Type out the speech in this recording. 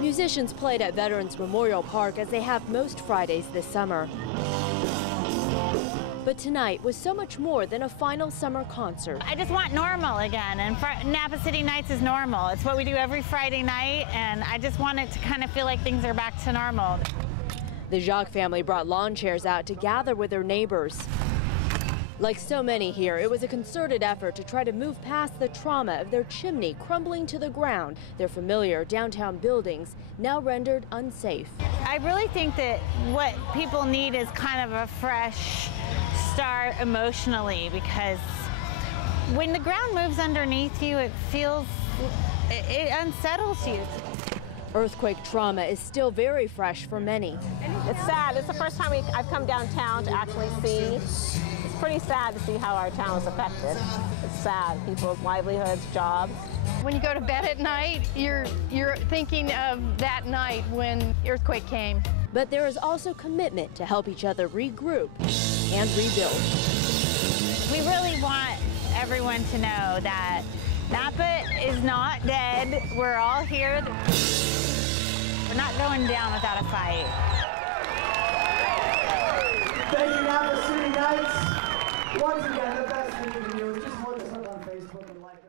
Musicians played at Veterans Memorial Park as they have most Fridays this summer. But tonight was so much more than a final summer concert. I just want normal again, and Napa City Nights is normal. It's what we do every Friday night, and I just want it to kind of feel like things are back to normal. The Jacques family brought lawn chairs out to gather with their neighbors. Like so many here, it was a concerted effort to try to move past the trauma of their chimney crumbling to the ground, their familiar downtown buildings now rendered unsafe. I really think that what people need is kind of a fresh start emotionally, because when the ground moves underneath you, it unsettles you. Earthquake trauma is still very fresh for many. It's sad. It's the first time I've come downtown to actually see. It's pretty sad to see how our town was affected. It's sad. People's livelihoods, jobs. When you go to bed at night, you're thinking of that night when the earthquake came. But there is also commitment to help each other regroup and rebuild. We really want everyone to know that Napa is not dead. We're all here. We're not going down without a fight. Thank you, Napa City Nights. Once again, the best thing you can do is just look us up on Facebook and like.